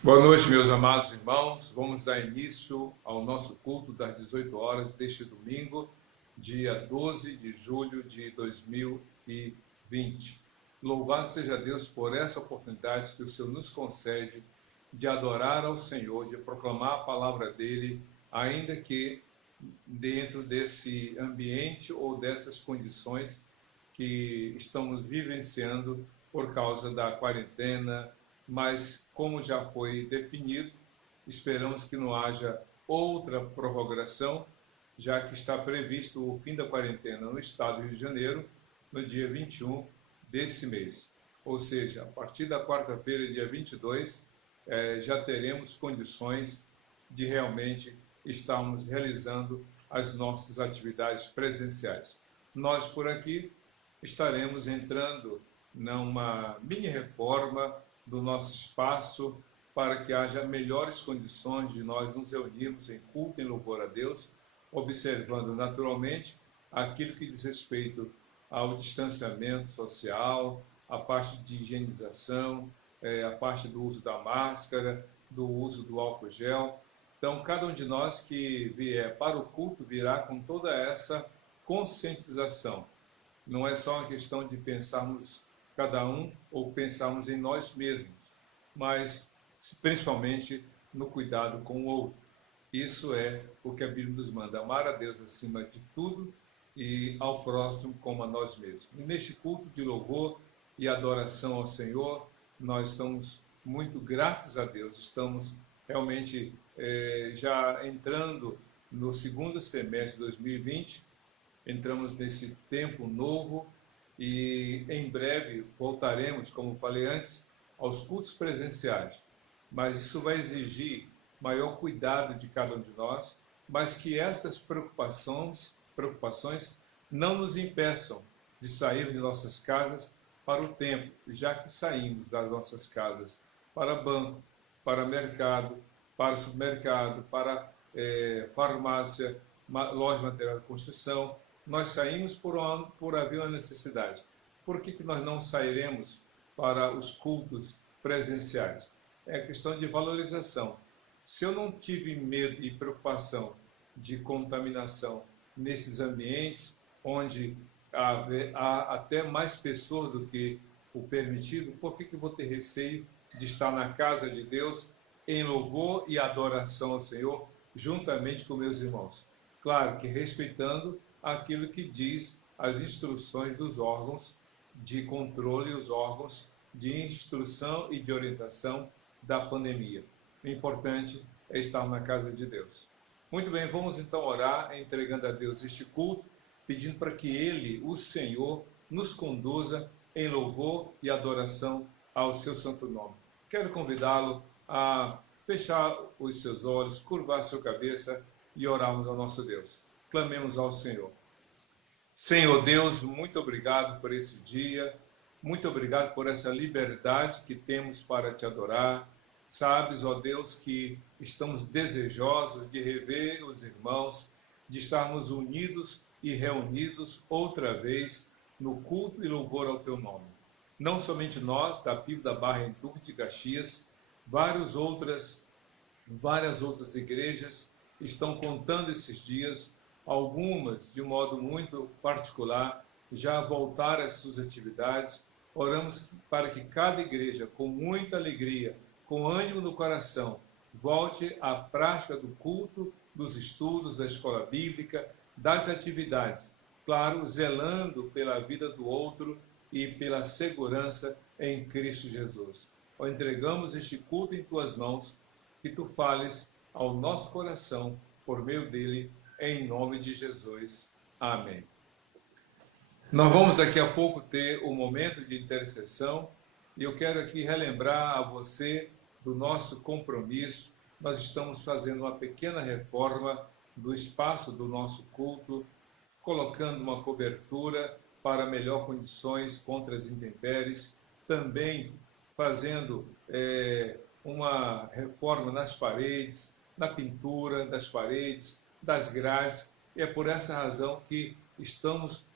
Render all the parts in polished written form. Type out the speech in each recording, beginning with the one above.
Boa noite, meus amados irmãos. Vamos dar início ao nosso culto das 18 horas deste domingo, dia 12 de julho de 2020. Louvado seja Deus por essa oportunidade que o Senhor nos concede de adorar ao Senhor, de proclamar a palavra dele, ainda que dentro desse ambiente ou dessas condições que estamos vivenciando por causa da quarentena, mas como já foi definido, esperamos que não haja outra prorrogação, já que está previsto o fim da quarentena no estado do Rio de Janeiro, no dia 21 desse mês. Ou seja, a partir da quarta-feira, dia 22, já teremos condições de realmente estarmos realizando as nossas atividades presenciais. Nós, por aqui, estaremos entrando numa mini reforma do nosso espaço para que haja melhores condições de nós nos reunirmos em culto, em louvor a Deus, observando naturalmente aquilo que diz respeito ao distanciamento social, a parte de higienização, a parte do uso da máscara, do uso do álcool gel. Então, cada um de nós que vier para o culto virá com toda essa conscientização. Não é só uma questão de pensarmos cada um ou pensarmos em nós mesmos, mas principalmente no cuidado com o outro. Isso é o que a Bíblia nos manda, amar a Deus acima de tudo e ao próximo como a nós mesmos. E neste culto de louvor e adoração ao Senhor, nós estamos muito gratos a Deus, estamos realmente já entrando no segundo semestre de 2020, entramos nesse tempo novo e em breve voltaremos, como falei antes, aos cultos presenciais. Mas isso vai exigir maior cuidado de cada um de nós, mas que essas preocupações não nos impeçam de sair de nossas casas para o templo, já que saímos das nossas casas para banco, para mercado, para supermercado, para farmácia, loja de material de construção. Nós saímos por haver uma necessidade. Por que nós não sairemos para os cultos presenciais? É questão de valorização. Se eu não tive medo e preocupação de contaminação nesses ambientes, onde há até mais pessoas do que o permitido, por que vou ter receio de estar na casa de Deus em louvor e adoração ao Senhor, juntamente com meus irmãos? Claro que respeitando aquilo que diz as instruções dos órgãos de controle, os órgãos de instrução e de orientação da pandemia. O importante é estar na casa de Deus. Muito bem, vamos então orar, entregando a Deus este culto, pedindo para que Ele, o Senhor, nos conduza em louvor e adoração ao seu santo nome. Quero convidá-lo a fechar os seus olhos, curvar a sua cabeça e orarmos ao nosso Deus. Clamemos ao Senhor. Senhor Deus, muito obrigado por esse dia, muito obrigado por essa liberdade que temos para te adorar. Sabes, ó Deus, que estamos desejosos de rever os irmãos, de estarmos unidos e reunidos outra vez no culto e louvor ao teu nome. Não somente nós, da PIB da Barra em Duque de Caxias, várias outras igrejas estão contando esses dias. Algumas, de um modo muito particular, já voltaram às suas atividades. Oramos para que cada igreja, com muita alegria, com ânimo no coração, volte à prática do culto, dos estudos, da escola bíblica, das atividades, claro, zelando pela vida do outro e pela segurança em Cristo Jesus. Entregamos este culto em tuas mãos, que tu fales ao nosso coração por meio dele, em nome de Jesus. Amém. Nós vamos daqui a pouco ter um momento de intercessão e eu quero aqui relembrar a você do nosso compromisso. Nós estamos fazendo uma pequena reforma do espaço do nosso culto, colocando uma cobertura para melhor condições contra as intempéries, também fazendo uma reforma nas paredes, na pintura das paredes, das grades. E é por essa razão que estamos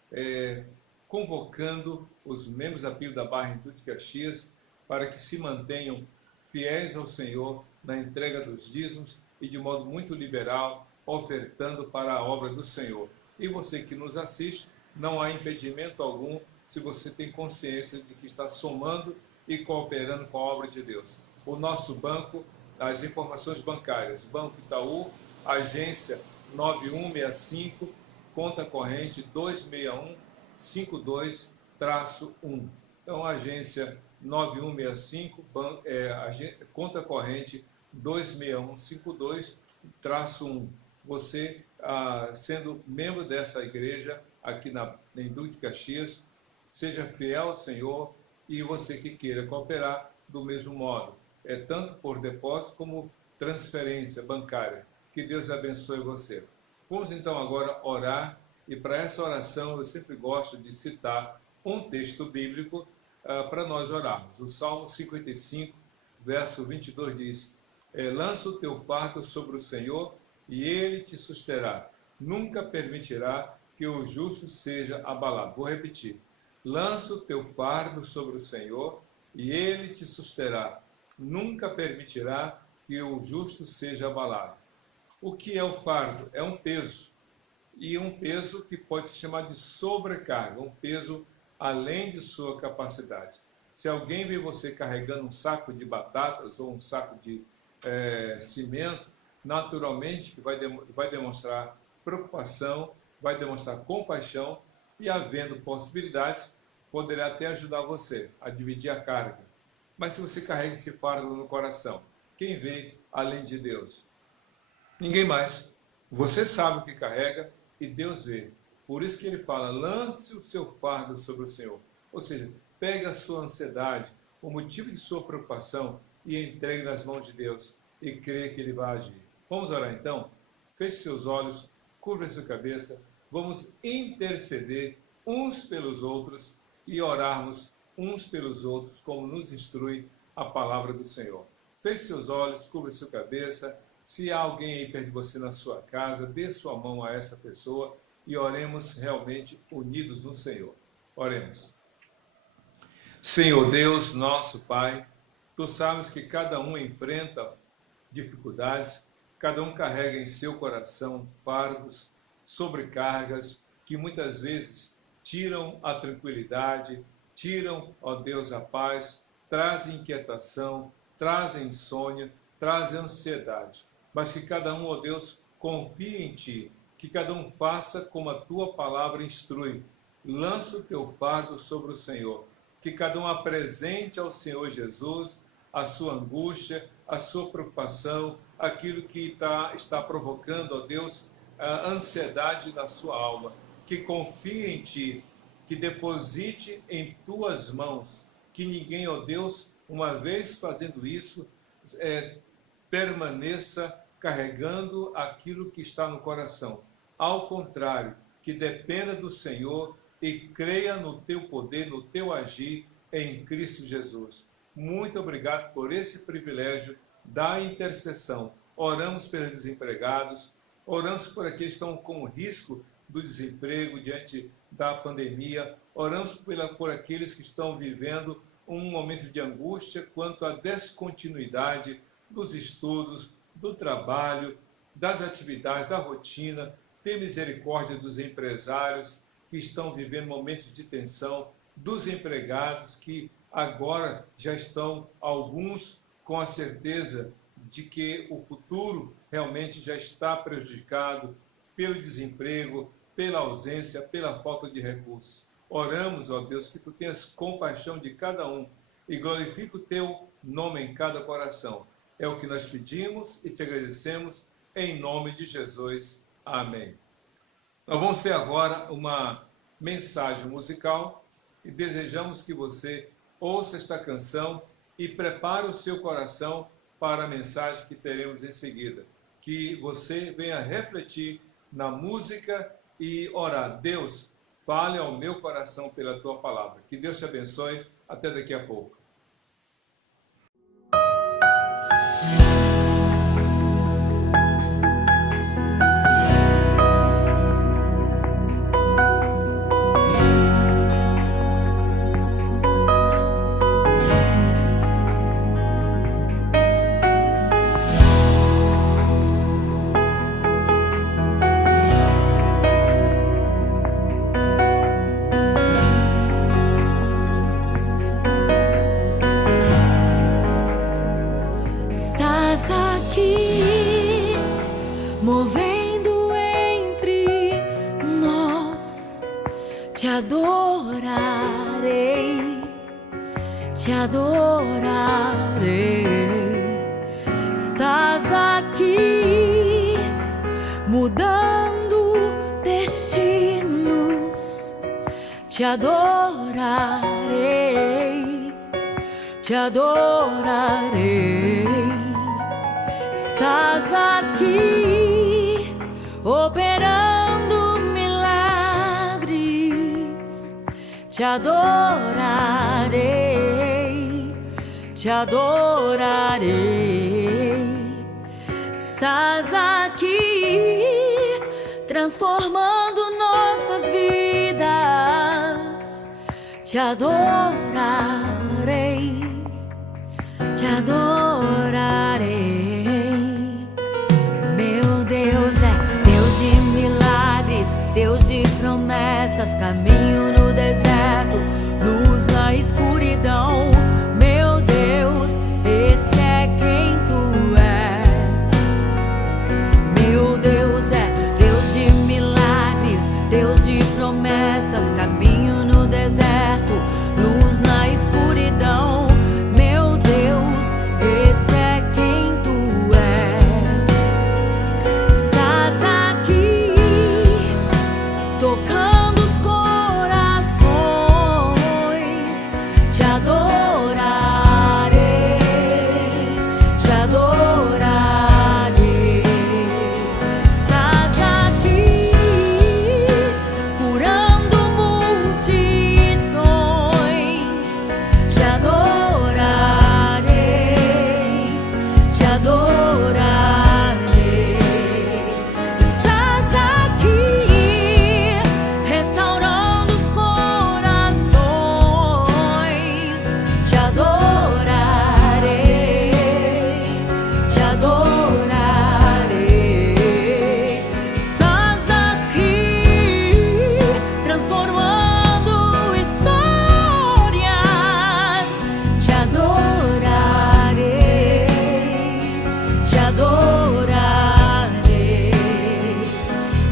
convocando os membros da PIB da Barra em Duque de Caxias para que se mantenham fiéis ao Senhor na entrega dos dízimos e de modo muito liberal, ofertando para a obra do Senhor. E você que nos assiste, não há impedimento algum se você tem consciência de que está somando e cooperando com a obra de Deus. O nosso banco, as informações bancárias, Banco Itaú, agência 9165, conta corrente 26152-1. Então, agência 9165, conta corrente 26152-1. Você, sendo membro dessa igreja, aqui em Duque de Caxias, seja fiel ao Senhor, e você que queira cooperar do mesmo modo, tanto por depósito como transferência bancária. Que Deus abençoe você. Vamos então agora orar, e para essa oração eu sempre gosto de citar um texto bíblico para nós orarmos. O Salmo 55, verso 22 diz: lança o teu fardo sobre o Senhor e ele te susterá. Nunca permitirá que o justo seja abalado. Vou repetir. Lança o teu fardo sobre o Senhor e ele te susterá. Nunca permitirá que o justo seja abalado. O que é o fardo? É um peso. E um peso que pode se chamar de sobrecarga, um peso além de sua capacidade. Se alguém vê você carregando um saco de batatas ou um saco de cimento, naturalmente vai demonstrar preocupação, vai demonstrar compaixão e, havendo possibilidades, poderá até ajudar você a dividir a carga. Mas se você carrega esse fardo no coração, quem vê além de Deus? Ninguém mais. Você sabe o que carrega e Deus vê. Por isso que ele fala: lance o seu fardo sobre o Senhor. Ou seja, pegue a sua ansiedade, o motivo de sua preocupação, e entregue nas mãos de Deus e creia que ele vai agir. Vamos orar então? Feche seus olhos, curva sua cabeça, vamos interceder uns pelos outros e orarmos uns pelos outros, como nos instrui a palavra do Senhor. Feche seus olhos, curva sua cabeça. Se há alguém aí perto de você na sua casa, dê sua mão a essa pessoa e oremos realmente unidos no Senhor. Oremos. Senhor Deus, nosso Pai, Tu sabes que cada um enfrenta dificuldades, cada um carrega em seu coração fardos, sobrecargas, que muitas vezes tiram a tranquilidade, tiram, ó Deus, a paz, trazem inquietação, trazem insônia, trazem ansiedade. Mas que cada um, ó Deus, confie em Ti, que cada um faça como a Tua palavra instrui. Lança o teu fardo sobre o Senhor, que cada um apresente ao Senhor Jesus a sua angústia, a sua preocupação, aquilo que está provocando, ó Deus, a ansiedade na sua alma. Que confie em Ti, que deposite em Tuas mãos, que ninguém, ó Deus, uma vez fazendo isso, permaneça carregando aquilo que está no coração. Ao contrário, que dependa do Senhor e creia no Teu poder, no Teu agir em Cristo Jesus. Muito obrigado por esse privilégio da intercessão. Oramos pelos desempregados, oramos por aqueles que estão com risco do desemprego diante da pandemia, oramos por aqueles que estão vivendo um momento de angústia quanto à descontinuidade dos estudos, do trabalho, das atividades, da rotina. Tem misericórdia dos empresários que estão vivendo momentos de tensão, dos empregados que agora já estão, alguns, com a certeza de que o futuro realmente já está prejudicado pelo desemprego, pela ausência, pela falta de recursos. Oramos, ó Deus, que Tu tenhas compaixão de cada um e glorifica o Teu nome em cada coração. É o que nós pedimos e Te agradecemos em nome de Jesus. Amém. Nós vamos ter agora uma mensagem musical e desejamos que você ouça esta canção e prepare o seu coração para a mensagem que teremos em seguida. Que você venha refletir na música e orar. Deus, fale ao meu coração pela Tua palavra. Que Deus te abençoe. Até daqui a pouco. movendo entre nós. Te adorarei, te adorarei. Estás aqui, mudando destinos. Te adorarei, te adorarei. Estás aqui, operando milagres. Te adorarei, te adorarei. Estás aqui, transformando nossas vidas. Te adorarei, te adorarei. Meu Deus é Deus de milagres, Deus de promessas, caminho no deserto, luz na escuridão. Meu Deus, esse é quem tu és. Meu Deus é Deus de milagres, Deus de promessas, caminho no deserto, luz na escuridão. Meu Deus, esse é quem tu és. Estás aqui, tocando os corações. Te adorarei, te adorarei. Estás aqui, curando multidões. Te adorarei, te adorarei. Estás aqui, restaurando os corações. Te adorarei, te adorarei. Estás aqui, transformando histórias. Te adorarei, te adorarei.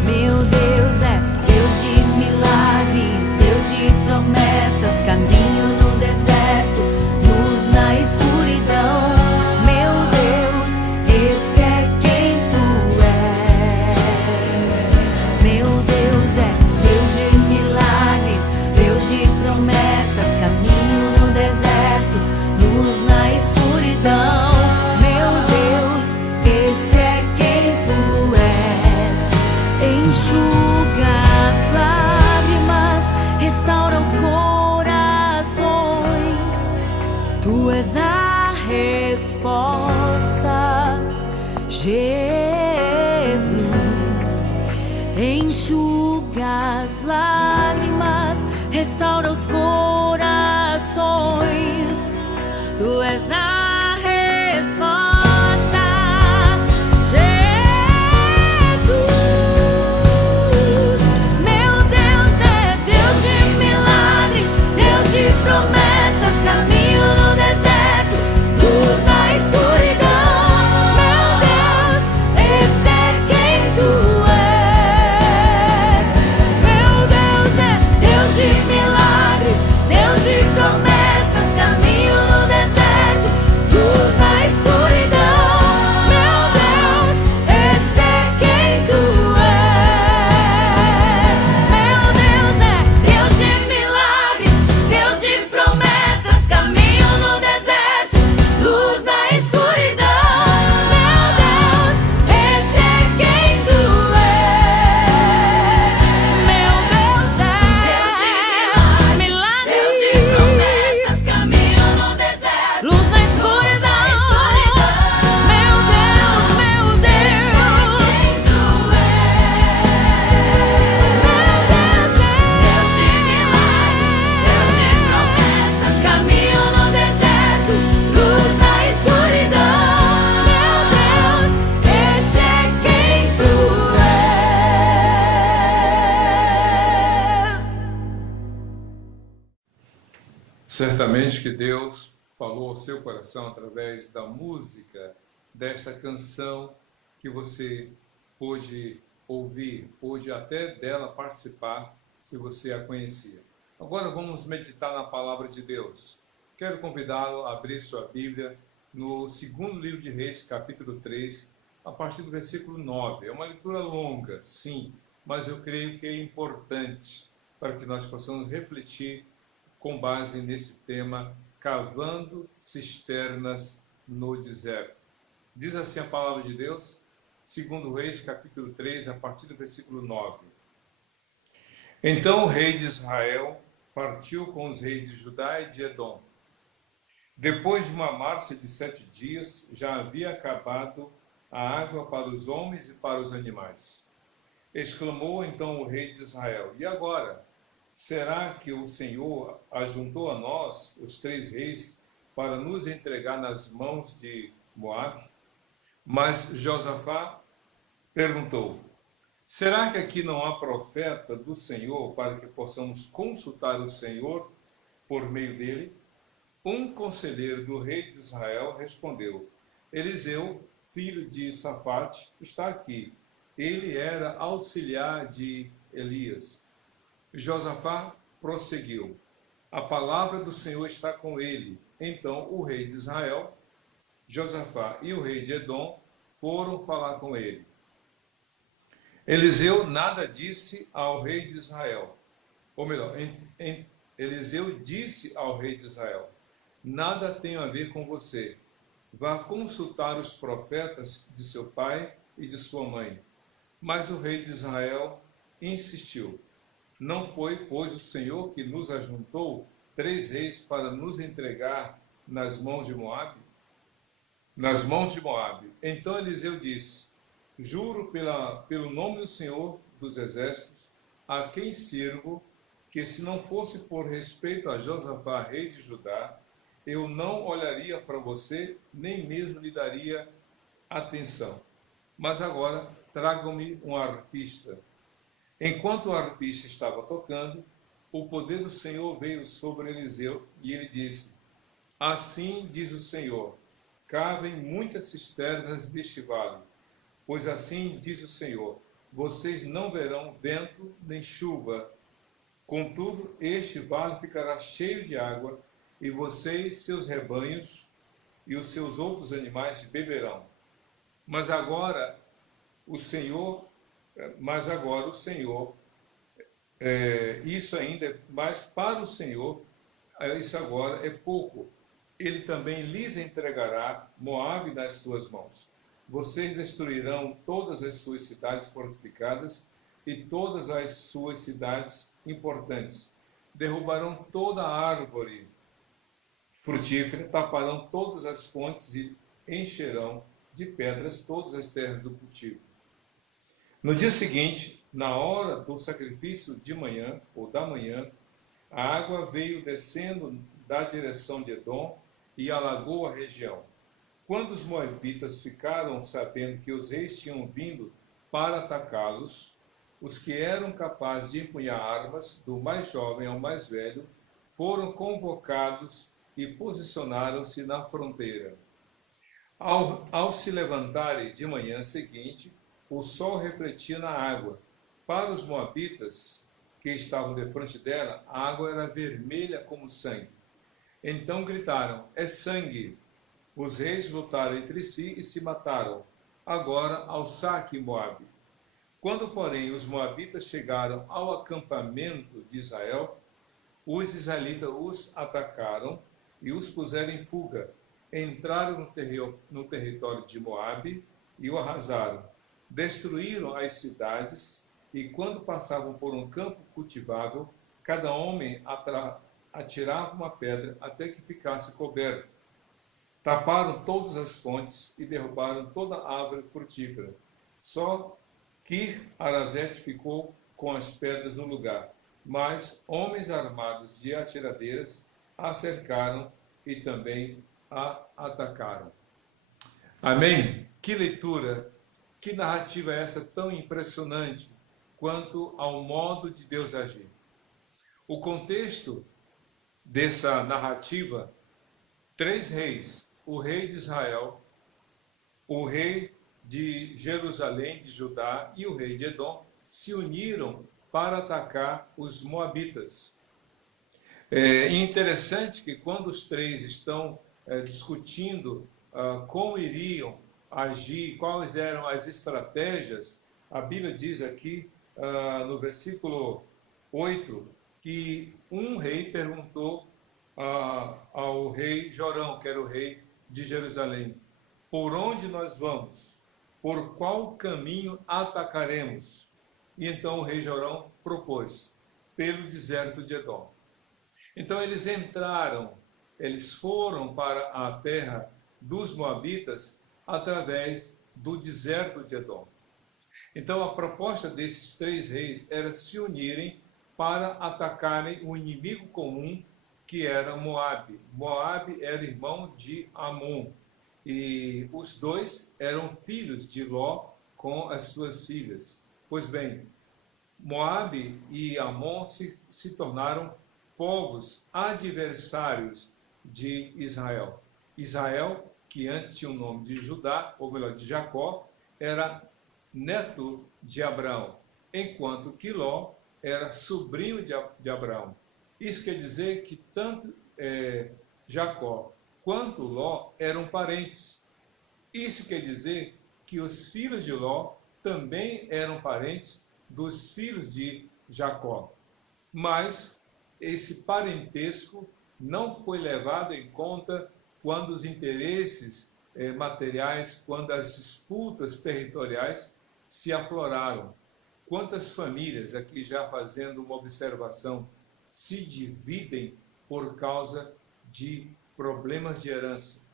Meu Deus é Deus de milagres, Deus de promessas, caminho no deserto, luz na escuridão. Meu Deus, esse é quem tu és. Meu Deus é Deus de milagres, Deus de promessas, caminho no deserto, luz na escuridão. Meu Deus, esse é quem tu és. Enxuga as lágrimas, restaura os corações. Tu és a resposta, Jesus. Enxuga as lágrimas, restaura os corações. Tu és a resposta, Jesus. Meu Deus é Deus de milagres, Deus de promessas, caminho no deserto, luz na escuridão. Meu Deus, esse é quem tu és. Meu Deus é Deus de milagres, Deus de promessas, caminho no deserto, luz na escuridão. Meu Deus, esse é quem tu és. Meu Deus é Deus de milagres, Deus de promessas, caminho no deserto, luz na escuridão. Meu Deus, esse é quem tu és. Meu Deus é Deus de milagres, Deus de promessas, caminho no deserto, luz na escuridão. Meu Deus, meu Deus, Deus de milagres, Deus de promessas, caminho no deserto, luz na escuridão. Meu Deus, esse é quem tu és. Certamente que Deus falou ao seu coração através da música desta canção que você pôde ouvir, pôde até dela participar, se você a conhecia. Agora vamos meditar na palavra de Deus. Quero convidá-lo a abrir sua Bíblia no segundo livro de Reis, capítulo 3, a partir do versículo 9. É uma leitura longa, sim, mas eu creio que é importante para que nós possamos refletir com base nesse tema, cavando cisternas no deserto. Diz assim a palavra de Deus, segundo Reis, capítulo 3, a partir do versículo 9. Então o rei de Israel partiu com os reis de Judá e de Edom. Depois de uma marcha de 7 dias, já havia acabado a água para os homens e para os animais. Exclamou então o rei de Israel: E agora? Será que o Senhor ajuntou a nós, os 3 reis, para nos entregar nas mãos de Moabe? Mas Josafá perguntou: Será que aqui não há profeta do Senhor para que possamos consultar o Senhor por meio dele? Um conselheiro do rei de Israel respondeu: Eliseu, filho de Safate, está aqui. Ele era auxiliar de Elias. Josafá prosseguiu: A palavra do Senhor está com ele. Então o rei de Israel, Josafá e o rei de Edom foram falar com ele. Eliseu nada disse ao rei de Israel. Ou melhor, Eliseu disse ao rei de Israel: Nada tenho a ver com você. Vá consultar os profetas de seu pai e de sua mãe. Mas o rei de Israel insistiu: Não foi, pois, o Senhor que nos ajuntou 3 reis para nos entregar nas mãos de Moabe? Nas mãos de Moabe. Então Eliseu disse: Juro pelo nome do Senhor dos Exércitos, a quem sirvo, que se não fosse por respeito a Josafá, rei de Judá, eu não olharia para você, nem mesmo lhe daria atenção. Mas agora tragam-me um arpista. Enquanto o arpista estava tocando, o poder do Senhor veio sobre Eliseu e ele disse: Assim diz o Senhor, cavem muitas cisternas deste vale, pois assim diz o Senhor, vocês não verão vento nem chuva. Contudo, este vale ficará cheio de água, e vocês, seus rebanhos e os seus outros animais beberão. Mas agora o Senhor, isso ainda é, mas para o Senhor, isso agora é pouco. Ele também lhes entregará Moabe nas suas mãos. Vocês destruirão todas as suas cidades fortificadas e todas as suas cidades importantes. Derrubarão toda a árvore frutífera, taparão todas as fontes e encherão de pedras todas as terras do cultivo. No dia seguinte, na hora do sacrifício de manhã, ou da manhã, a água veio descendo da direção de Edom e alagou a região. Quando os moabitas ficaram sabendo que os reis tinham vindo para atacá-los, os que eram capazes de empunhar armas, do mais jovem ao mais velho, foram convocados e posicionaram-se na fronteira. Ao se levantarem de manhã seguinte, o sol refletia na água. Para os moabitas que estavam defronte dela, a água era vermelha como sangue. Então gritaram: É sangue! Os reis lutaram entre si e se mataram. Agora ao saque, Moabe. Quando, porém, os moabitas chegaram ao acampamento de Israel, os israelitas os atacaram e os puseram em fuga. Entraram no território de Moabe e o arrasaram. Destruíram as cidades e, quando passavam por um campo cultivável, cada homem atirava uma pedra até que ficasse coberto. Taparam todas as fontes e derrubaram toda a árvore frutífera. Só Kir-Harazete ficou com as pedras no lugar. Mas homens armados de atiradeiras a cercaram e também a atacaram. Amém? Que leitura, que narrativa é essa tão impressionante quanto ao modo de Deus agir. O contexto dessa narrativa, 3 reis, o rei de Israel, o rei de Jerusalém, de Judá, e o rei de Edom se uniram para atacar os moabitas. É interessante que quando os três estão discutindo como iriam agir, quais eram as estratégias, a Bíblia diz aqui no versículo 8 que um rei perguntou ao rei Jorão, que era o rei de Jerusalém: por onde nós vamos? Por qual caminho atacaremos? E então o rei Jorão propôs: pelo deserto de Edom. Então eles foram para a terra dos moabitas através do deserto de Edom. Então a proposta desses três reis era se unirem para atacarem o inimigo comum, que era Moabe. Moabe era irmão de Amon, e os dois eram filhos de Ló com as suas filhas. Pois bem, Moabe e Amon se tornaram povos adversários de Israel. Israel, que antes tinha o nome de Judá, ou melhor, de Jacó, era neto de Abraão, enquanto que Ló era sobrinho de Abraão. Isso quer dizer que tanto Jacó quanto Ló eram parentes. Isso quer dizer que os filhos de Ló também eram parentes dos filhos de Jacó. Mas esse parentesco não foi levado em conta quando os interesses materiais, quando as disputas territoriais se afloraram. Quantas famílias, aqui já fazendo uma observação, se dividem por causa de problemas de herança?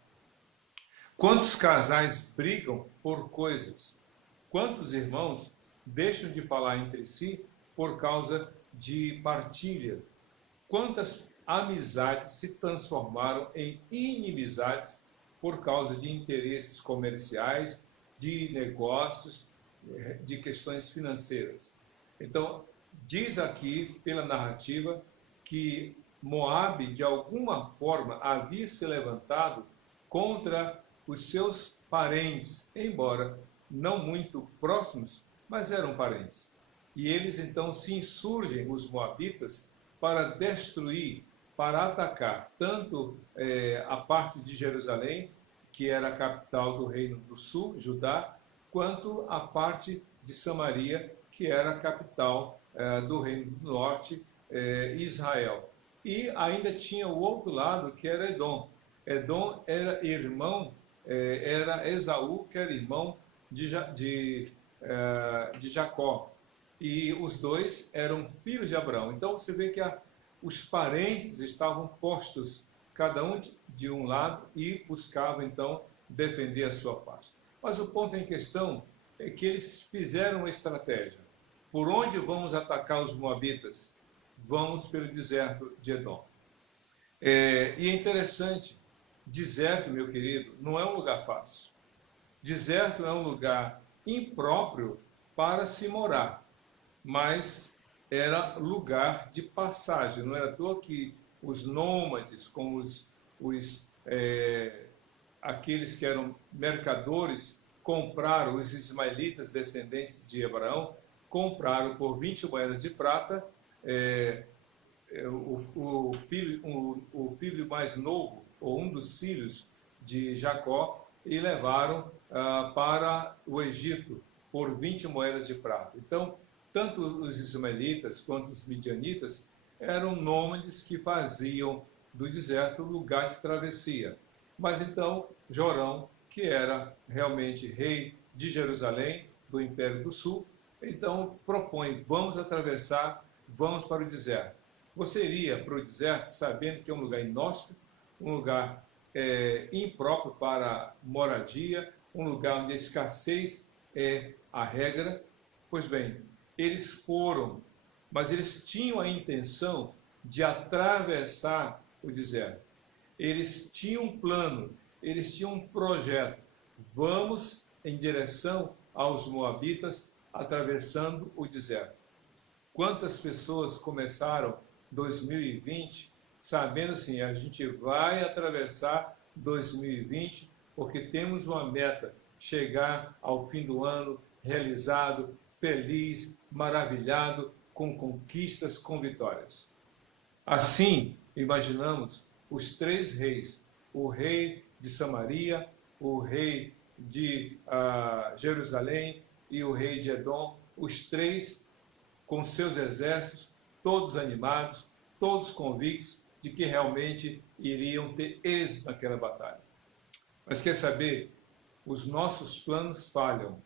Quantos casais brigam por coisas? Quantos irmãos deixam de falar entre si por causa de partilha? Quantas amizades se transformaram em inimizades por causa de interesses comerciais, de negócios, de questões financeiras? Então, diz aqui, pela narrativa, que Moabe, de alguma forma, havia se levantado contra os seus parentes, embora não muito próximos, mas eram parentes. E eles, então, se insurgem, os moabitas, para destruir, para atacar tanto a parte de Jerusalém, que era a capital do reino do sul, Judá, quanto a parte de Samaria, que era a capital do reino do norte, Israel. E ainda tinha o outro lado, que era Edom. Edom era irmão, era Esaú, que era irmão de Jacó. E os dois eram filhos de Abraão. Então você vê que os parentes estavam postos, cada um de um lado, e buscavam então defender a sua parte. Mas o ponto em questão é que eles fizeram uma estratégia. Por onde vamos atacar os moabitas? Vamos pelo deserto de Edom. E é interessante, deserto, meu querido, não é um lugar fácil. Deserto é um lugar impróprio para se morar, mas era lugar de passagem. Não era à toa que os nômades, como aqueles que eram mercadores, compraram, os ismaelitas, descendentes de Abraão, compraram por 20 moedas de prata o filho mais novo, ou um dos filhos de Jacó, e levaram para o Egito por 20 moedas de prata. Então, tanto os ismaelitas quanto os midianitas eram nômades que faziam do deserto lugar de travessia. Mas então, Jorão, que era realmente rei de Jerusalém, do Império do Sul, então propõe: vamos atravessar, vamos para o deserto. Você iria para o deserto sabendo que é um lugar inóspito, um lugar impróprio para moradia, um lugar onde a escassez é a regra? Pois bem, eles foram, mas eles tinham a intenção de atravessar o deserto. Eles tinham um plano, eles tinham um projeto. Vamos em direção aos moabitas, atravessando o deserto. Quantas pessoas começaram 2020 sabendo assim: a gente vai atravessar 2020 porque temos uma meta chegar ao fim do ano realizado, feliz, maravilhado, com conquistas, com vitórias. Assim, imaginamos os três reis, o rei de Samaria, o rei de Jerusalém e o rei de Edom, os três com seus exércitos, todos animados, todos convictos de que realmente iriam ter êxito naquela batalha. Mas quer saber? Os nossos planos falham.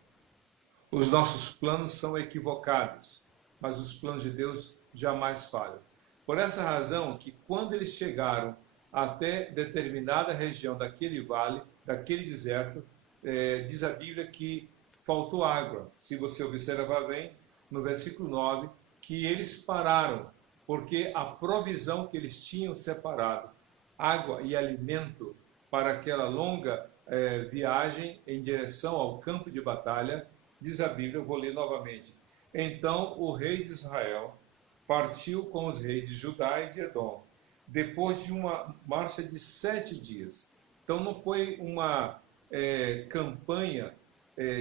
Os nossos planos são equivocados, mas os planos de Deus jamais falham. Por essa razão que quando eles chegaram até determinada região daquele vale, daquele deserto, diz a Bíblia que faltou água. Se você observar bem, no versículo 9, que eles pararam, porque a provisão que eles tinham separado, água e alimento para aquela longa viagem em direção ao campo de batalha, diz a Bíblia, eu vou ler novamente. Então o rei de Israel partiu com os reis de Judá e de Edom, depois de uma marcha de 7 dias. Então não foi uma campanha,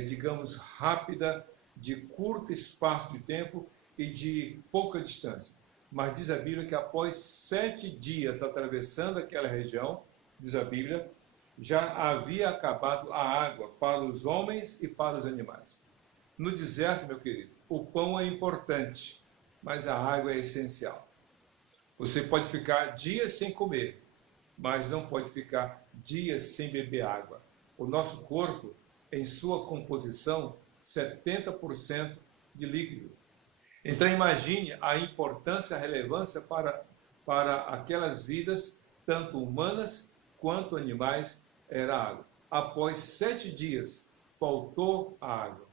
digamos, rápida, de curto espaço de tempo e de pouca distância. Mas diz a Bíblia que após 7 dias atravessando aquela região, diz a Bíblia, já havia acabado a água para os homens e para os animais. No deserto, meu querido, o pão é importante, mas a água é essencial. Você pode ficar dias sem comer, mas não pode ficar dias sem beber água. O nosso corpo, em sua composição, 70% de líquido. Então imagine a importância, a relevância para aquelas vidas, tanto humanas quanto animais, era a água. Após 7 dias, faltou a água.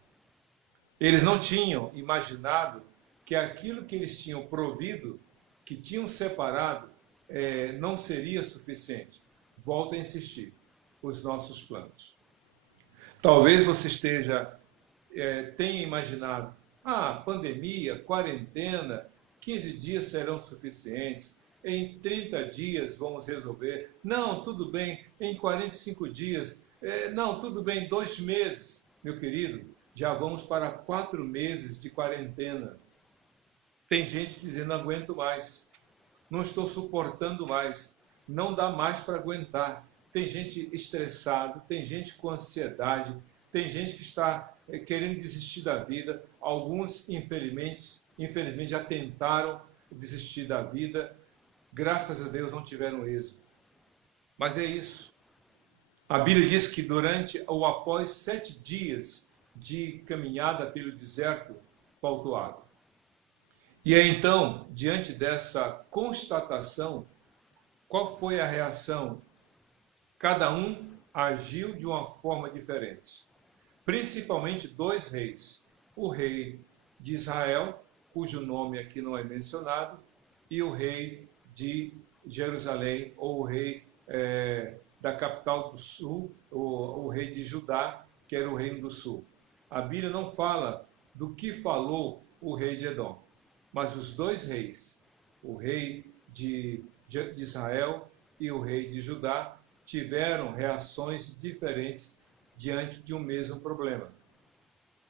Eles não tinham imaginado que aquilo que eles tinham provido, que tinham separado, não seria suficiente. Volto a insistir, os nossos planos. Talvez você tenha imaginado, pandemia, quarentena, 15 dias serão suficientes, em 30 dias vamos resolver. Não, tudo bem, em 45 dias, não, tudo bem, 2 meses. Meu querido, já vamos para 4 meses de quarentena. Tem gente que diz, não aguento mais, não estou suportando mais, não dá mais para aguentar. Tem gente estressada, tem gente com ansiedade, tem gente que está querendo desistir da vida. Alguns, infelizmente, já tentaram desistir da vida. Graças a Deus não tiveram êxito. Mas é isso. A Bíblia diz que durante ou após 7 dias de caminhada pelo deserto, faltou água. E aí então, diante dessa constatação, qual foi a reação? Cada um agiu de uma forma diferente. Principalmente 2 reis. O rei de Israel, cujo nome aqui não é mencionado, e o rei de Jerusalém, ou o rei da capital do sul, o rei de Judá, que era o reino do sul. A Bíblia não fala do que falou o rei de Edom, mas os 2 reis, o rei de Israel e o rei de Judá, tiveram reações diferentes diante de um mesmo problema.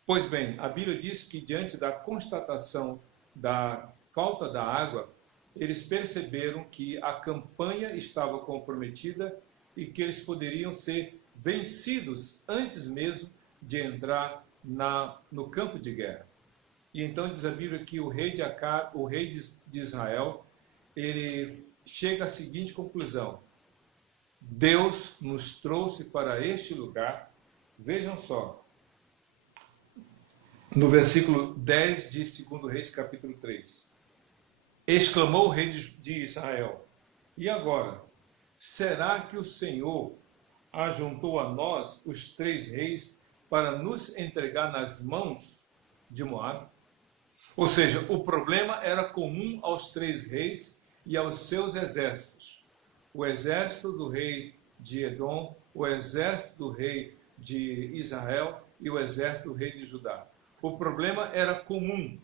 Pois bem, a Bíblia diz que diante da constatação da falta da água, eles perceberam que a campanha estava comprometida e que eles poderiam ser vencidos antes mesmo de entrar no campo de guerra. E então diz a Bíblia que o rei de Israel, ele chega à seguinte conclusão: Deus nos trouxe para este lugar. Vejam só, no versículo 10 de 2 Reis, capítulo 3. Exclamou o rei de Israel: e agora, será que o Senhor ajuntou a nós, os 3 reis, para nos entregar nas mãos de Moabe? Ou seja, o problema era comum aos 3 reis e aos seus exércitos. O exército do rei de Edom, o exército do rei de Israel e o exército do rei de Judá. O problema era comum,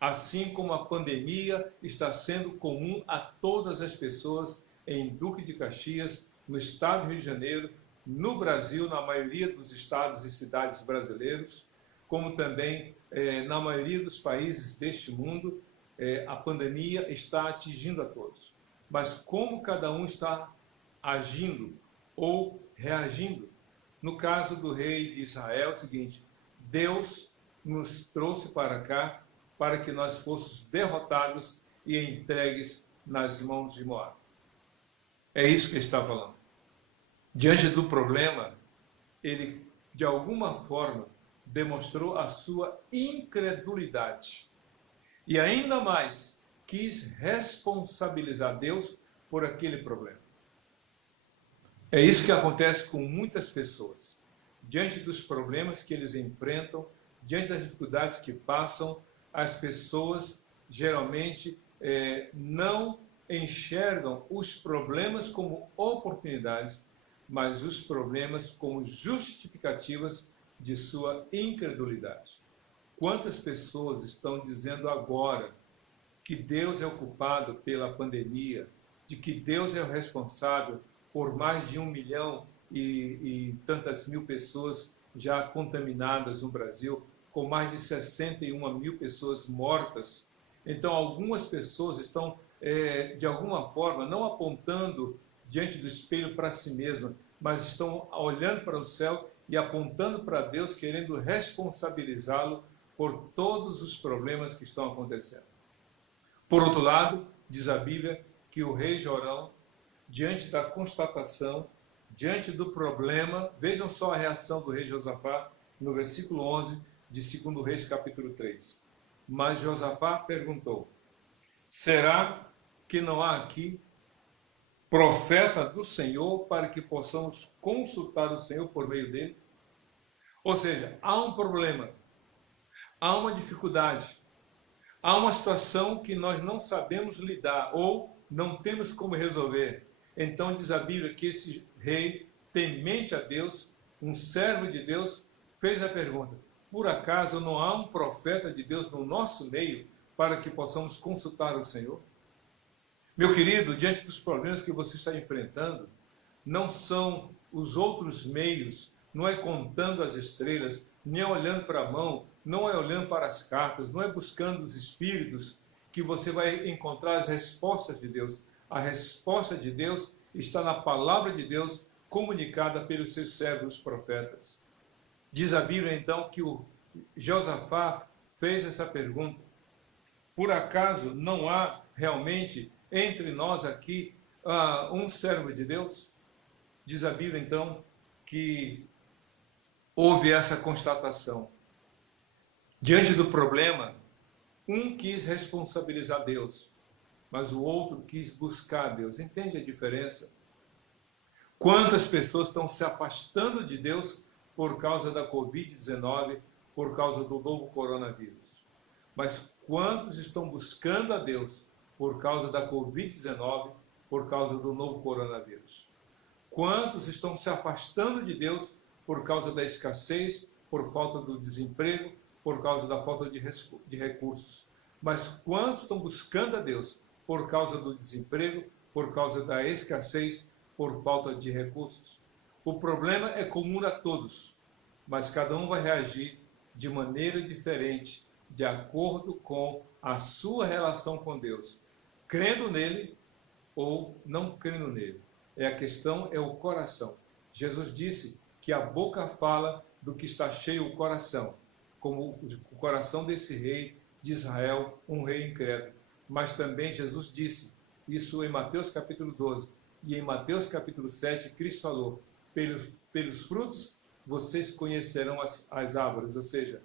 assim como a pandemia está sendo comum a todas as pessoas em Duque de Caxias, no estado do Rio de Janeiro, no Brasil, na maioria dos estados e cidades brasileiros, como também na maioria dos países deste mundo, a pandemia está atingindo a todos. Mas como cada um está agindo ou reagindo? No caso do rei de Israel, é o seguinte: Deus nos trouxe para cá para que nós fôssemos derrotados e entregues nas mãos de Moab. É isso que ele está falando. Diante do problema, ele, de alguma forma, demonstrou a sua incredulidade. E ainda mais, quis responsabilizar Deus por aquele problema. É isso que acontece com muitas pessoas. Diante dos problemas que eles enfrentam, diante das dificuldades que passam, as pessoas geralmente não enxergam os problemas como oportunidades, mas os problemas como justificativas de sua incredulidade. Quantas pessoas estão dizendo agora que Deus é o culpado pela pandemia, de que Deus é o responsável por mais de 1 milhão e tantas mil pessoas já contaminadas no Brasil, com mais de 61 mil pessoas mortas? Então, algumas pessoas estão, de alguma forma, não apontando diante do espelho para si mesma, mas estão olhando para o céu e apontando para Deus, querendo responsabilizá-lo por todos os problemas que estão acontecendo. Por outro lado, diz a Bíblia que o rei Jorão, diante da constatação, diante do problema, vejam só a reação do rei Josafá no versículo 11 de 2 Reis, capítulo 3. Mas Josafá perguntou: será que não há aqui profeta do Senhor para que possamos consultar o Senhor por meio dele? Ou seja, há um problema, há uma dificuldade, há uma situação que nós não sabemos lidar ou não temos como resolver. Então diz a Bíblia que esse rei, temente a Deus, um servo de Deus, fez a pergunta: por acaso não há um profeta de Deus no nosso meio para que possamos consultar o Senhor? Meu querido, diante dos problemas que você está enfrentando, não são os outros meios, não é contando as estrelas, nem é olhando para a mão, não é olhando para as cartas, não é buscando os espíritos que você vai encontrar as respostas de Deus. A resposta de Deus está na palavra de Deus comunicada pelos seus servos profetas. Diz a Bíblia então que o Josafá fez essa pergunta: por acaso não há realmente entre nós aqui um servo de Deus? Diz a Bíblia então que houve essa constatação. Diante do problema, um quis responsabilizar Deus, mas o outro quis buscar Deus. Entende a diferença? Quantas pessoas estão se afastando de Deus por causa da Covid-19, por causa do novo coronavírus? Mas quantos estão buscando a Deus por causa da Covid-19, por causa do novo coronavírus? Quantos estão se afastando de Deus por causa da escassez, por falta do desemprego, por causa da falta de recursos? Mas quantos estão buscando a Deus por causa do desemprego, por causa da escassez, por falta de recursos? O problema é comum a todos, mas cada um vai reagir de maneira diferente, de acordo com a sua relação com Deus, crendo nele ou não crendo nele. A questão é o coração. Jesus disse que a boca fala do que está cheio o coração, como o coração desse rei de Israel, um rei incrédulo. Mas também Jesus disse isso em Mateus capítulo 12, e em Mateus capítulo 7, Cristo falou: pelos frutos vocês conhecerão as árvores, ou seja,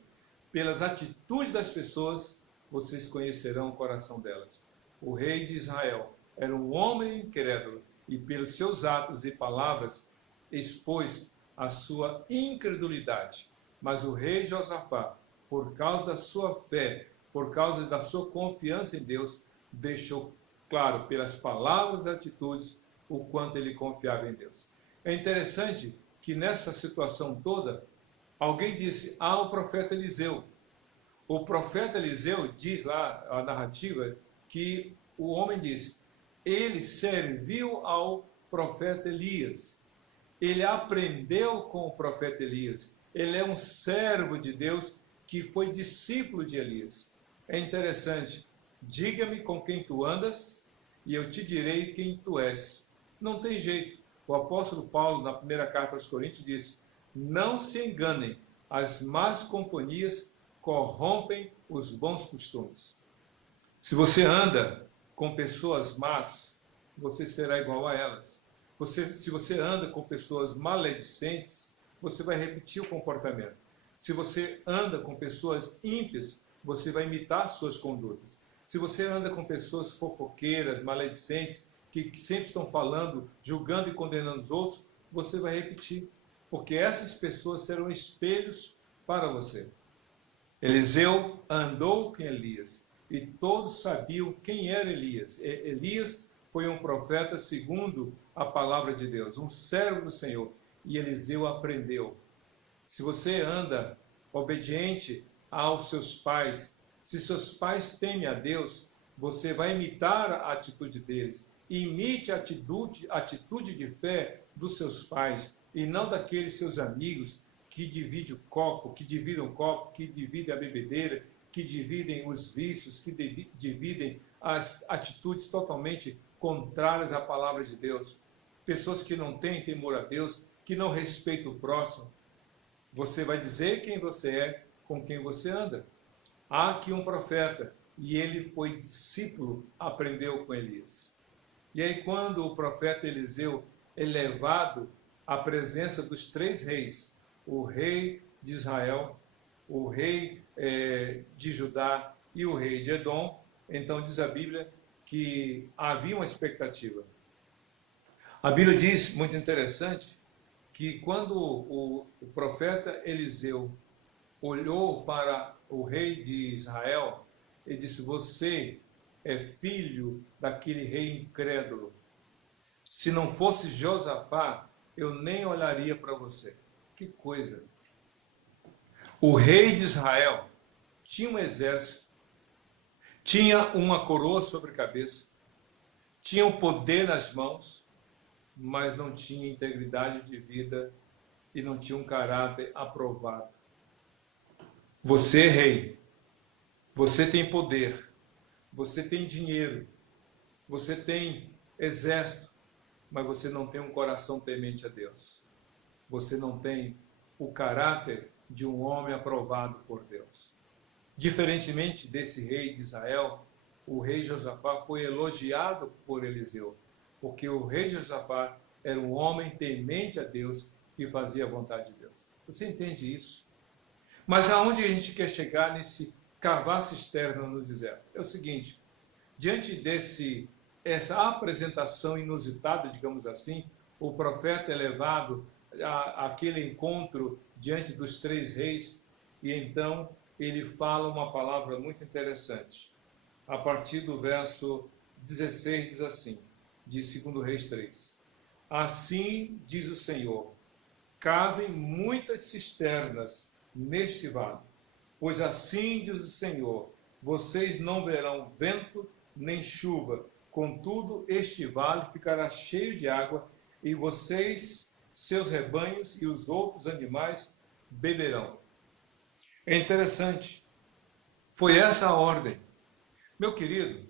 pelas atitudes das pessoas vocês conhecerão o coração delas. O rei de Israel era um homem incrédulo e pelos seus atos e palavras expôs a sua incredulidade. Mas o rei Josafá, por causa da sua fé, por causa da sua confiança em Deus, deixou claro pelas palavras e atitudes o quanto ele confiava em Deus. É interessante que nessa situação toda, alguém disse: o profeta Eliseu. O profeta Eliseu diz lá, a narrativa, que o homem disse: ele serviu ao profeta Elias. ele aprendeu com o profeta Elias. Ele é um servo de Deus que foi discípulo de Elias. É interessante. Diga-me com quem tu andas e eu te direi quem tu és. Não tem jeito. O apóstolo Paulo, na primeira carta aos Coríntios, diz: não se enganem, as más companhias corrompem os bons costumes. Se você anda com pessoas más, você será igual a elas. Se você anda com pessoas maledicentes, você vai repetir o comportamento. Se você anda com pessoas ímpias, você vai imitar suas condutas. Se você anda com pessoas fofoqueiras, maledicentes, que sempre estão falando, julgando e condenando os outros, você vai repetir. Porque essas pessoas serão espelhos para você. Eliseu andou com Elias e todos sabiam quem era Elias. Elias foi um profeta segundo a palavra de Deus, um servo do Senhor. E Eliseu aprendeu. Se você anda obediente aos seus pais, se seus pais temem a Deus, você vai imitar a atitude deles. Imite a atitude de fé dos seus pais e não daqueles seus amigos que dividem o copo, que dividem a bebedeira, que dividem os vícios, que dividem as atitudes totalmente contrárias à palavra de Deus. Pessoas que não têm temor a Deus, que não respeitam o próximo. Você vai dizer quem você é, com quem você anda. Há aqui um profeta, e ele foi discípulo, aprendeu com Elias. E aí quando o profeta Eliseu é levado à presença dos 3 reis, o rei de Israel, o rei de Judá e o rei de Edom, então diz a Bíblia que havia uma expectativa. A Bíblia diz, muito interessante, que quando o profeta Eliseu olhou para o rei de Israel, ele disse: você é filho daquele rei incrédulo. Se não fosse Josafá, eu nem olharia para você. Que coisa! O rei de Israel tinha um exército, tinha uma coroa sobre a cabeça, tinha um poder nas mãos, mas não tinha integridade de vida e não tinha um caráter aprovado. Você, rei, você tem poder, você tem dinheiro, você tem exército, mas você não tem um coração temente a Deus. Você não tem o caráter de um homem aprovado por Deus. Diferentemente desse rei de Israel, o rei Josafá foi elogiado por Eliseu, porque o rei Josafá era um homem temente a Deus e fazia a vontade de Deus. Você entende isso? Mas aonde a gente quer chegar nesse cavar cisterna no deserto? É o seguinte: diante essa apresentação inusitada, digamos assim, o profeta é levado àquele encontro diante dos 3 reis, e então ele fala uma palavra muito interessante. A partir do verso 16 diz assim, de 2 Reis 3. Assim diz o Senhor: cavem muitas cisternas neste vale, pois assim diz o Senhor: vocês não verão vento nem chuva, contudo este vale ficará cheio de água, e vocês, seus rebanhos e os outros animais beberão. É interessante, foi essa a ordem. Meu querido,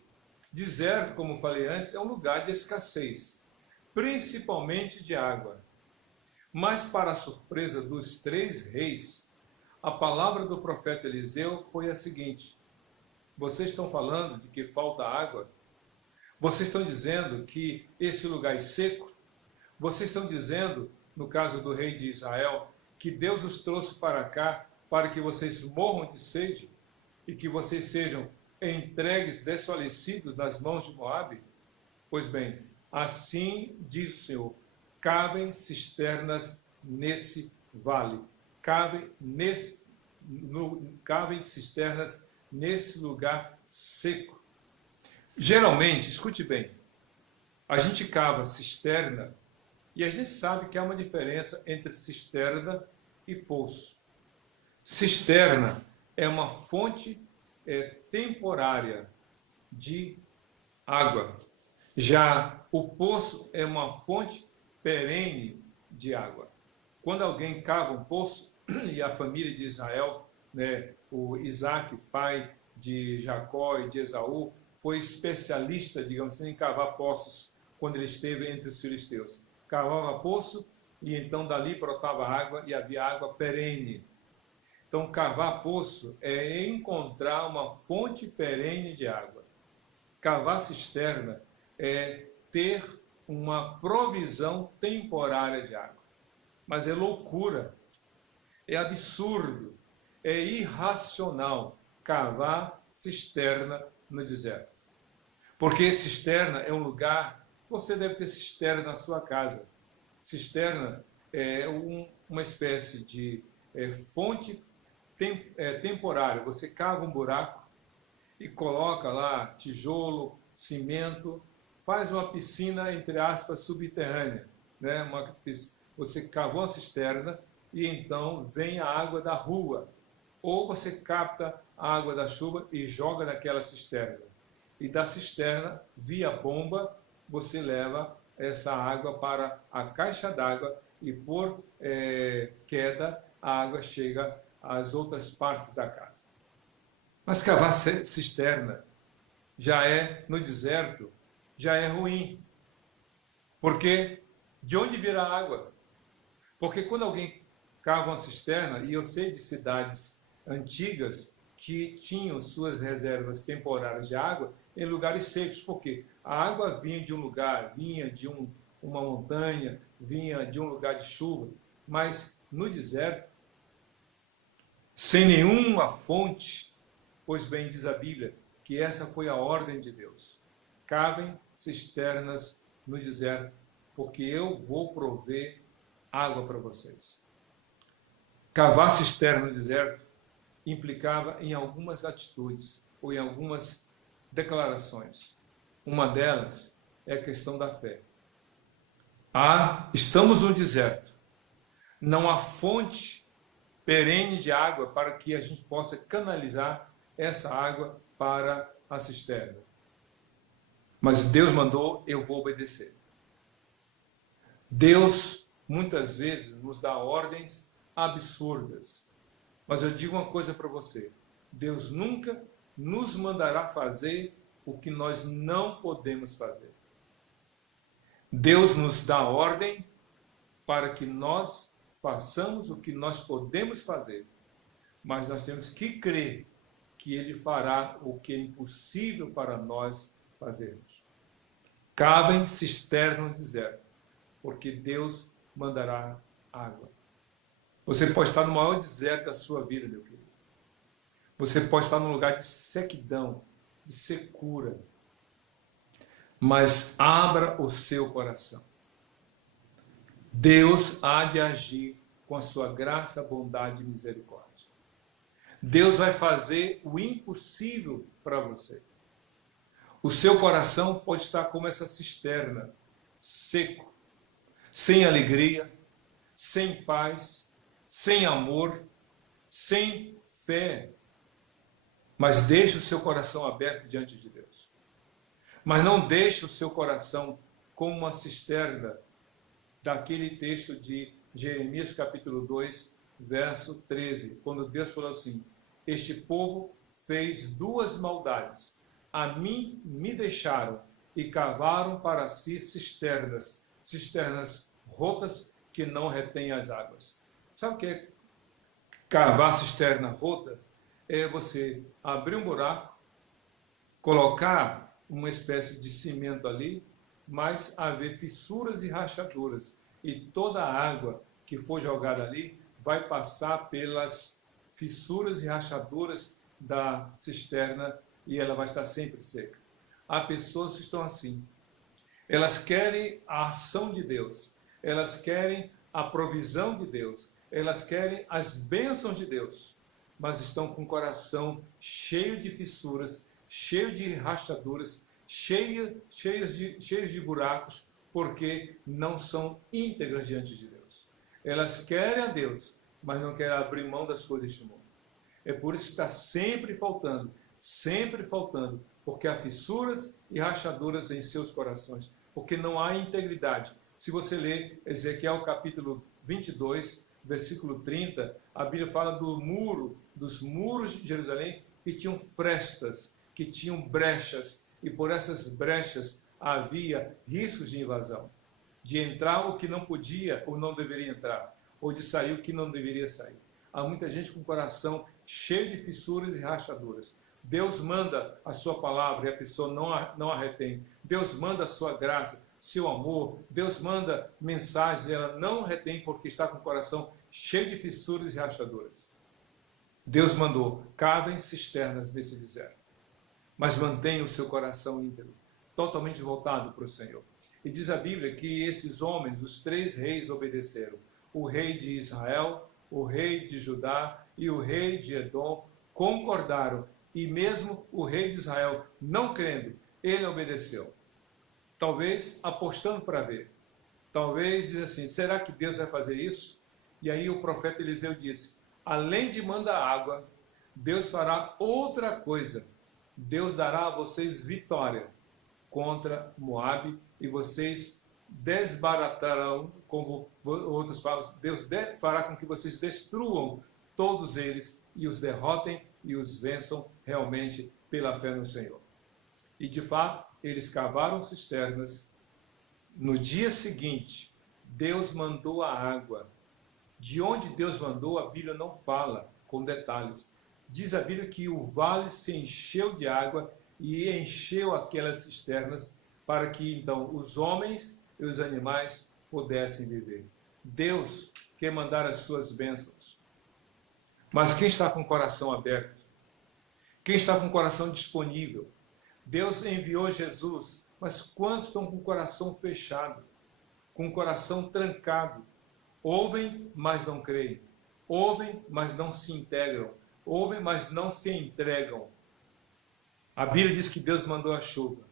deserto, como falei antes, é um lugar de escassez, principalmente de água. Mas, para a surpresa dos 3 reis, a palavra do profeta Eliseu foi a seguinte: vocês estão falando de que falta água? Vocês estão dizendo que esse lugar é seco? Vocês estão dizendo, no caso do rei de Israel, que Deus os trouxe para cá para que vocês morram de sede e que vocês sejam entregues, desfalecidos nas mãos de Moabe? Pois bem, assim diz o Senhor: cavem cisternas nesse vale, cavem cisternas nesse lugar seco. Geralmente, escute bem, a gente cava cisterna e a gente sabe que há uma diferença entre cisterna e poço. Cisterna é uma fonte temporária de água. Já o poço é uma fonte perene de água. Quando alguém cava um poço, e a família de Israel, né, o Isaac, pai de Jacó e de Esaú, foi especialista, digamos assim, em cavar poços quando ele esteve entre os filisteus. Cavava poço e então dali brotava água e havia água perene. Então, cavar poço é encontrar uma fonte perene de água. Cavar cisterna é ter uma provisão temporária de água. Mas é loucura, é absurdo, é irracional cavar cisterna no deserto. Porque cisterna é um lugar, você deve ter cisterna na sua casa. Cisterna é uma espécie de fonte temporária. Você cava um buraco e coloca lá tijolo, cimento, faz uma piscina, entre aspas, subterrânea, né? Você cavou uma cisterna e então vem a água da rua. Ou você capta a água da chuva e joga naquela cisterna. E da cisterna, via bomba, você leva essa água para a caixa d'água e por queda a água chega às outras partes da casa. Mas cavar cisterna já é, no deserto, já é ruim. Porque de onde virá a água? Porque quando alguém cava uma cisterna, e eu sei de cidades antigas que tinham suas reservas temporárias de água em lugares secos, porque a água vinha de um lugar, vinha de uma montanha, vinha de um lugar de chuva, mas no deserto, sem nenhuma fonte, pois bem diz a Bíblia que essa foi a ordem de Deus. Cavem cisternas no deserto, porque eu vou prover água para vocês. Cavar cisterna no deserto implicava em algumas atitudes ou em algumas declarações. Uma delas é a questão da fé. Estamos no deserto. Não há fonte perene de água para que a gente possa canalizar essa água para a cisterna. Mas Deus mandou, eu vou obedecer. Deus muitas vezes nos dá ordens absurdas. Mas eu digo uma coisa para você: Deus nunca nos mandará fazer o que nós não podemos fazer. Deus nos dá ordem para que nós façamos o que nós podemos fazer, mas nós temos que crer que Ele fará o que é impossível para nós fazermos. Cavem cisterna no deserto, porque Deus mandará água. Você pode estar no maior deserto da sua vida, meu querido. Você pode estar num lugar de sequidão, de secura. Mas abra o seu coração. Deus há de agir com a sua graça, bondade e misericórdia. Deus vai fazer o impossível para você. O seu coração pode estar como essa cisterna, seco, sem alegria, sem paz, sem amor, sem fé. Mas deixe o seu coração aberto diante de Deus. Mas não deixe o seu coração como uma cisterna daquele texto de Jeremias capítulo 2, verso 13, quando Deus falou assim: este povo fez duas maldades. A mim me deixaram e cavaram para si cisternas rotas que não retêm as águas. Sabe o que é cavar cisterna rota? É você abrir um buraco, colocar uma espécie de cimento ali, mas haver fissuras e rachaduras. E toda a água que for jogada ali vai passar pelas fissuras e rachaduras da cisterna e ela vai estar sempre seca. Há pessoas que estão assim. Elas querem a ação de Deus. Elas querem a provisão de Deus. Elas querem as bênçãos de Deus. Mas estão com o coração cheio de fissuras, cheio de rachaduras, cheios de buracos, porque não são íntegras diante de Deus. Elas querem a Deus, mas não querem abrir mão das coisas deste mundo. É por isso que está sempre faltando, porque há fissuras e rachaduras em seus corações, porque não há integridade. Se você ler Ezequiel capítulo 22, versículo 30, a Bíblia fala dos muros de Jerusalém que tinham frestas, que tinham brechas, e por essas brechas havia riscos de invasão, de entrar o que não podia ou não deveria entrar, ou de sair o que não deveria sair. Há muita gente com o coração cheio de fissuras e rachaduras. Deus manda a sua palavra e a pessoa não a retém. Deus manda a sua graça, seu amor. Deus manda mensagens e ela não retém porque está com o coração cheio de fissuras e rachaduras. Deus mandou, cavem cisternas nesse deserto, mas mantenha o seu coração íntegro, totalmente voltado para o Senhor. E diz a Bíblia que esses homens, os 3 reis, obedeceram. O rei de Israel, o rei de Judá e o rei de Edom concordaram. E mesmo o rei de Israel, não crendo, ele obedeceu. Talvez apostando para ver. Talvez diz assim, será que Deus vai fazer isso? E aí o profeta Eliseu disse, além de mandar água, Deus fará outra coisa. Deus dará a vocês vitória contra Moabe e vocês desbaratarão, como outras palavras, Deus fará com que vocês destruam todos eles e os derrotem e os vençam realmente pela fé no Senhor. E de fato, eles cavaram cisternas. No dia seguinte, Deus mandou a água. De onde Deus mandou, a Bíblia não fala com detalhes. Diz a Bíblia que o vale se encheu de água e encheu aquelas cisternas para que então os homens e os animais pudessem viver. Deus quer mandar as suas bênçãos. Mas quem está com o coração aberto? Quem está com o coração disponível? Deus enviou Jesus, mas quantos estão com o coração fechado? Com o coração trancado? Ouvem, mas não creem. Ouvem, mas não se integram. Ouvem, mas não se entregam. A Bíblia diz que Deus mandou a chuva.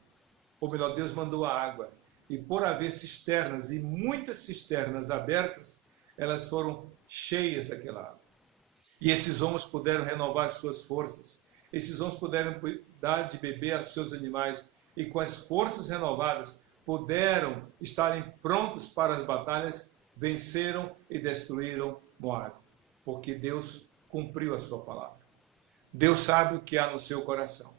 Ou melhor, Deus mandou a água. E por haver cisternas, e muitas cisternas abertas, elas foram cheias daquela água. E esses homens puderam renovar as suas forças. Esses homens puderam dar de beber aos seus animais. E com as forças renovadas, puderam estarem prontos para as batalhas, venceram e destruíram Moabe. Porque Deus cumpriu a sua palavra. Deus sabe o que há no seu coração.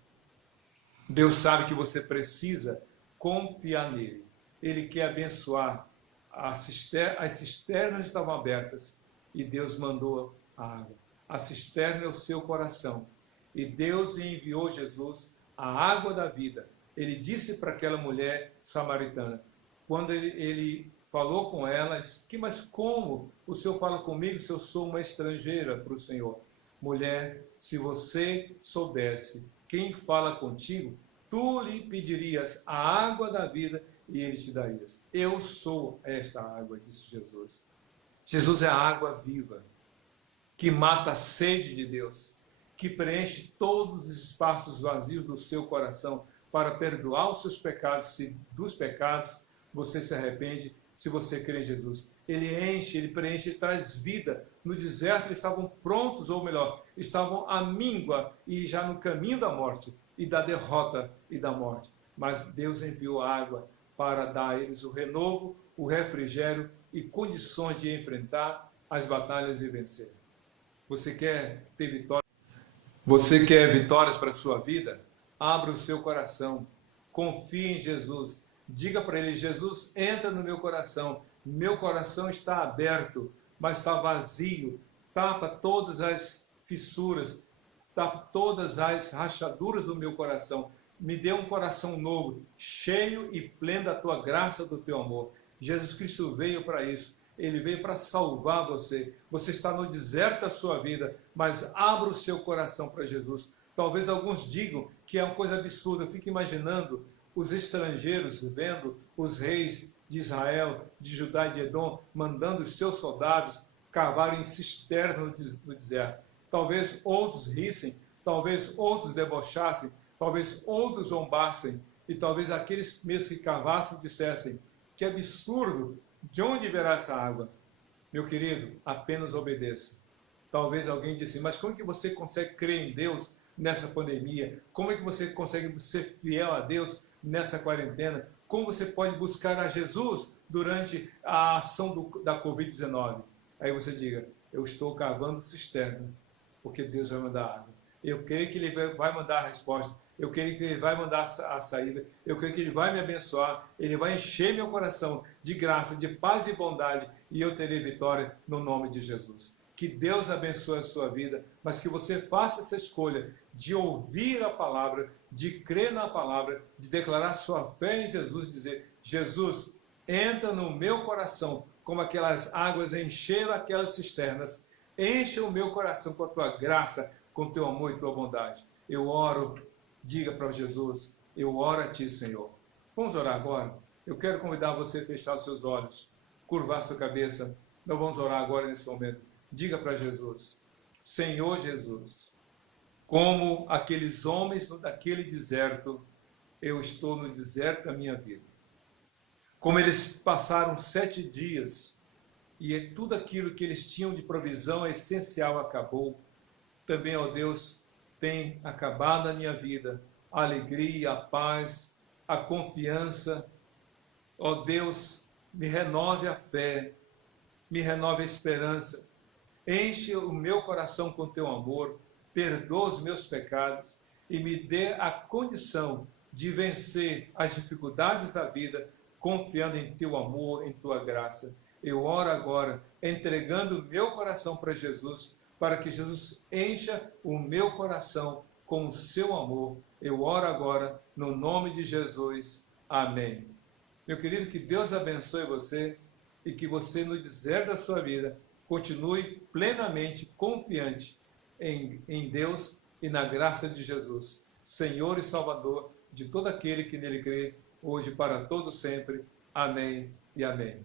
Deus sabe que você precisa confiar nele. Ele quer abençoar. As cisternas estavam abertas e Deus mandou a água. A cisterna é o seu coração. E Deus enviou Jesus, a água da vida. Ele disse para aquela mulher samaritana, quando ele falou com ela, disse, mas como o Senhor fala comigo se eu sou uma estrangeira para o Senhor? Mulher, se você soubesse quem fala contigo, tu lhe pedirias a água da vida e ele te daria. Eu sou esta água, disse Jesus. Jesus é a água viva, que mata a sede de Deus, que preenche todos os espaços vazios do seu coração para perdoar os seus pecados, se dos pecados você se arrepende, se você crê em Jesus. Ele enche, ele preenche, ele traz vida. No deserto eles estavam prontos, ou melhor, estavam à míngua e já no caminho da morte e da derrota e da morte. Mas Deus enviou água para dar a eles o renovo, o refrigério e condições de enfrentar as batalhas e vencer. Você quer ter vitória? Você quer vitórias para a sua vida? Abra o seu coração, confie em Jesus. Diga para ele, Jesus, entra no meu coração está aberto, mas está vazio, tapa todas as fissuras, tapa todas as rachaduras do meu coração, me dê um coração novo, cheio e pleno da tua graça, do teu amor. Jesus Cristo veio para isso, ele veio para salvar você. Você está no deserto da sua vida, mas abra o seu coração para Jesus. Talvez alguns digam que é uma coisa absurda, eu fico imaginando os estrangeiros vendo os reis de Israel, de Judá e de Edom, mandando os seus soldados cavarem cisternas no deserto. Talvez outros rissem, talvez outros debochassem, talvez outros zombassem, e talvez aqueles mesmos que cavassem dissessem, que absurdo, de onde virá essa água? Meu querido, apenas obedeça. Talvez alguém disse, mas como é que você consegue crer em Deus nessa pandemia? Como é que você consegue ser fiel a Deus nessa quarentena? como você pode buscar a Jesus durante a ação da Covid-19. Aí você diga, eu estou cavando cisterna, porque Deus vai mandar água. Eu creio que Ele vai mandar a resposta. Eu creio que Ele vai mandar a saída. Eu creio que Ele vai me abençoar. Ele vai encher meu coração de graça, de paz e bondade. E eu terei vitória no nome de Jesus. Que Deus abençoe a sua vida, mas que você faça essa escolha de ouvir a palavra, de crer na palavra, de declarar sua fé em Jesus, dizer, Jesus, entra no meu coração, como aquelas águas encheram aquelas cisternas, enche o meu coração com a tua graça, com o teu amor e tua bondade. Eu oro, diga para Jesus, eu oro a ti, Senhor. Vamos orar agora? Eu quero convidar você a fechar os seus olhos, curvar sua cabeça. Nós vamos orar agora nesse momento. Diga para Jesus, Senhor Jesus, como aqueles homens daquele deserto, eu estou no deserto da minha vida. Como eles passaram 7 dias e tudo aquilo que eles tinham de provisão essencial acabou, também, ó Deus, tem acabado na minha vida a alegria, a paz, a confiança. Ó Deus, me renove a fé, me renove a esperança, enche o meu coração com teu amor, perdoa os meus pecados e me dê a condição de vencer as dificuldades da vida, confiando em teu amor, em tua graça. Eu oro agora, entregando o meu coração para Jesus, para que Jesus encha o meu coração com o seu amor. Eu oro agora, no nome de Jesus. Amém. Meu querido, que Deus abençoe você e que você, no deserto da sua vida, continue plenamente confiante em Deus e na graça de Jesus, Senhor e Salvador de todo aquele que nele crê, hoje para todo sempre. Amém e amém.